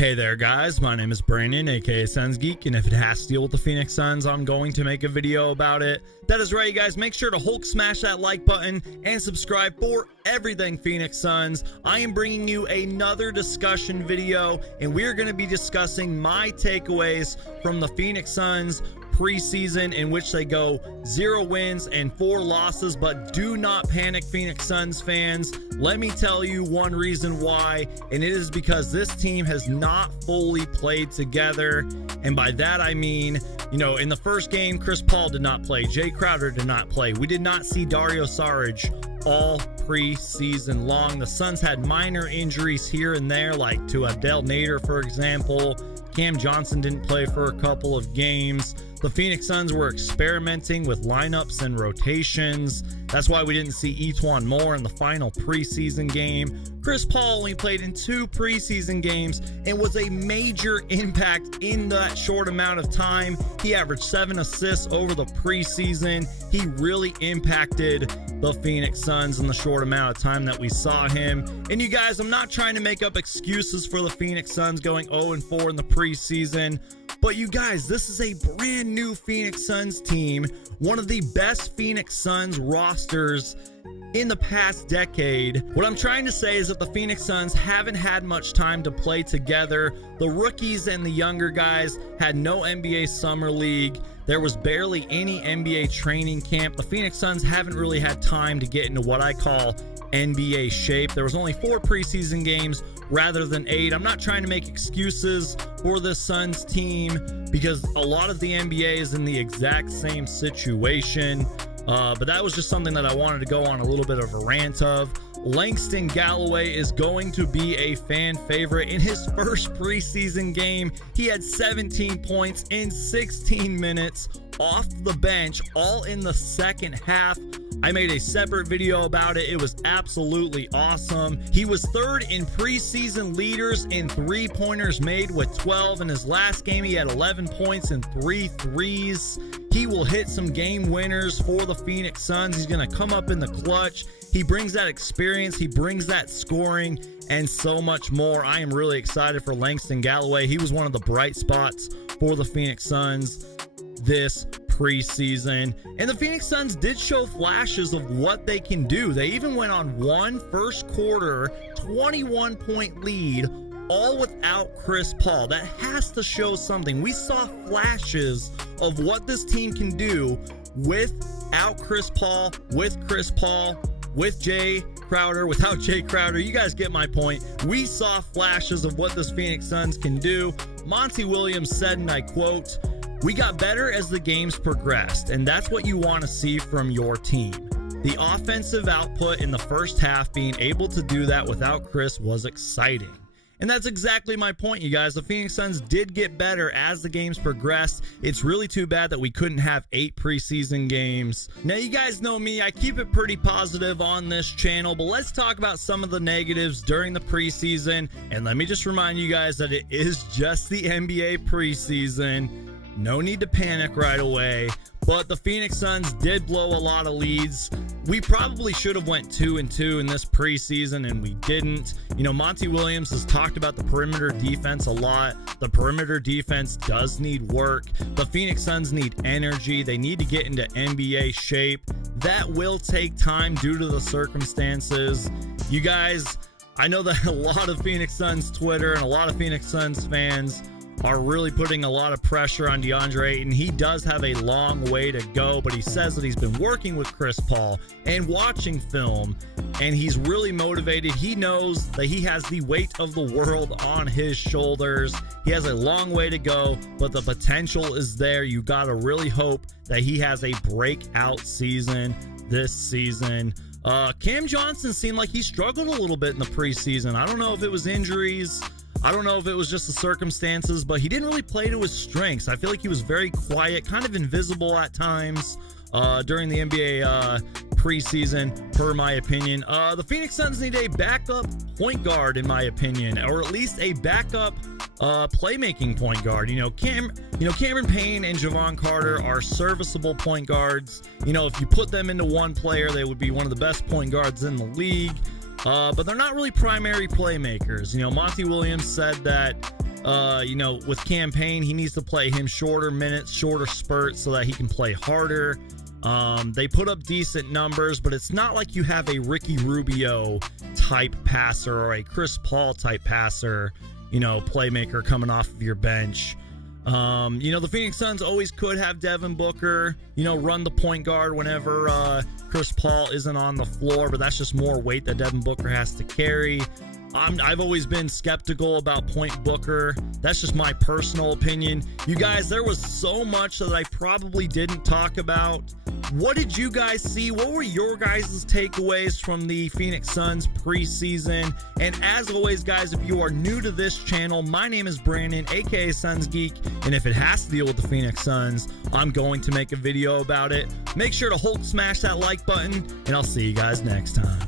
Hey there guys, my name is Brandon aka Geek, and if it has to deal with the Phoenix Suns, I'm going to make a video about it. That is right, you guys, make sure to Hulk smash that like button and subscribe for everything Phoenix Suns. I am bringing you another discussion video, and we're going to be discussing my takeaways from the Phoenix Suns preseason, in which they go 0 wins and 4 losses. But do not panic, Phoenix Suns fans. Let me tell you one reason why, and it is because this team has not fully played together. And by that I mean, in the first game, Chris Paul did not play, Jay Crowder did not play, we did not see Dario Saric all preseason long. The Suns had minor injuries here and there, like to Abdel Nader, for example. Cam Johnson didn't play for a couple of games. The Phoenix Suns were experimenting with lineups and rotations. That's why we didn't see Etuan Moore in the final preseason game. Chris Paul only played in 2 preseason games and was a major impact in that short amount of time. He averaged 7 assists over the preseason. He really impacted the Phoenix Suns in the short amount of time that we saw him. And you guys, I'm not trying to make up excuses for the Phoenix Suns going 0-4 in the preseason. But you guys, this is a brand new Phoenix Suns team, one of the best Phoenix Suns rosters in the past decade. What I'm trying to say is that the Phoenix Suns haven't had much time to play together. The rookies and the younger guys had no NBA Summer League. There was barely any NBA training camp. The Phoenix Suns haven't really had time to get into what I call NBA shape. There was only 4 preseason games rather than 8. I'm not trying to make excuses for the Suns team, because a lot of the NBA is in the exact same situation. But that was just something that I wanted to go on a little bit of a rant of. Langston Galloway is going to be a fan favorite. In his first preseason game, he had 17 points in 16 minutes off the bench, all in the second half. I made a separate video about it. It was absolutely awesome. He was 3rd in preseason leaders in 3-pointers made with 12. In his last game, he had 11 points and 3 threes. He will hit some game winners for the Phoenix Suns. He's going to come up in the clutch. He brings that experience. He brings that scoring and so much more. I am really excited for Langston Galloway. He was one of the bright spots for the Phoenix Suns this preseason, and the Phoenix Suns did show flashes of what they can do. They even went on one first quarter 21-point lead, all without Chris Paul. That has to show something. We saw flashes of what this team can do without Chris Paul, with Chris Paul, with Jay Crowder, without Jay Crowder. You guys get my point. We saw flashes of what this Phoenix Suns can do. Monty Williams said, and I quote, "We got better as the games progressed, and that's what you want to see from your team. The offensive output in the first half, being able to do that without Chris, was exciting." And that's exactly my point, you guys. The Phoenix Suns did get better as the games progressed. It's really too bad that we couldn't have 8 preseason games. Now, you guys know me. I keep it pretty positive on this channel, but let's talk about some of the negatives during the preseason. And let me just remind you guys that it is just the NBA preseason. No need to panic right away. But the Phoenix Suns did blow a lot of leads. We probably should have went 2-2 in this preseason, and we didn't. Monty Williams has talked about the perimeter defense a lot. The perimeter defense does need work. The Phoenix Suns need energy. They need to get into NBA shape. That will take time due to the circumstances. You guys, I know that a lot of Phoenix Suns Twitter and a lot of Phoenix Suns fans are really putting a lot of pressure on DeAndre Ayton. He does have a long way to go, but he says that he's been working with Chris Paul and watching film, and he's really motivated. He knows that he has the weight of the world on his shoulders. He has a long way to go, but the potential is there. You got to really hope that he has a breakout season this season. Cam Johnson seemed like he struggled a little bit in the preseason. I don't know if it was injuries. I don't know if it was just the circumstances, but he didn't really play to his strengths. I feel like he was very quiet, kind of invisible at times during the NBA preseason, per my opinion. The Phoenix Suns need a backup point guard, in my opinion, or at least a backup playmaking point guard. Cameron Payne and Javon Carter are serviceable point guards. If you put them into one player, they would be one of the best point guards in the league. But they're not really primary playmakers. Monty Williams said that You know, with campaign, he needs to play him shorter minutes, shorter spurts so that he can play harder. They put up decent numbers, but it's not like you have a Ricky Rubio type passer or a Chris Paul type passer, you know, playmaker coming off of your bench. You know, the Phoenix Suns always could have Devin Booker, you know, run the point guard whenever Chris Paul isn't on the floor, but that's just more weight that Devin Booker has to carry. I've always been skeptical about Point Booker. That's just my personal opinion. You guys, there was so much that I probably didn't talk about. What did you guys see? What were your guys' takeaways from the Phoenix Suns preseason? And as always, guys, if you are new to this channel, my name is Brandon, aka Suns Geek, and if it has to deal with the Phoenix Suns, I'm going to make a video about it. Make sure to Hulk smash that like button, and I'll see you guys next time.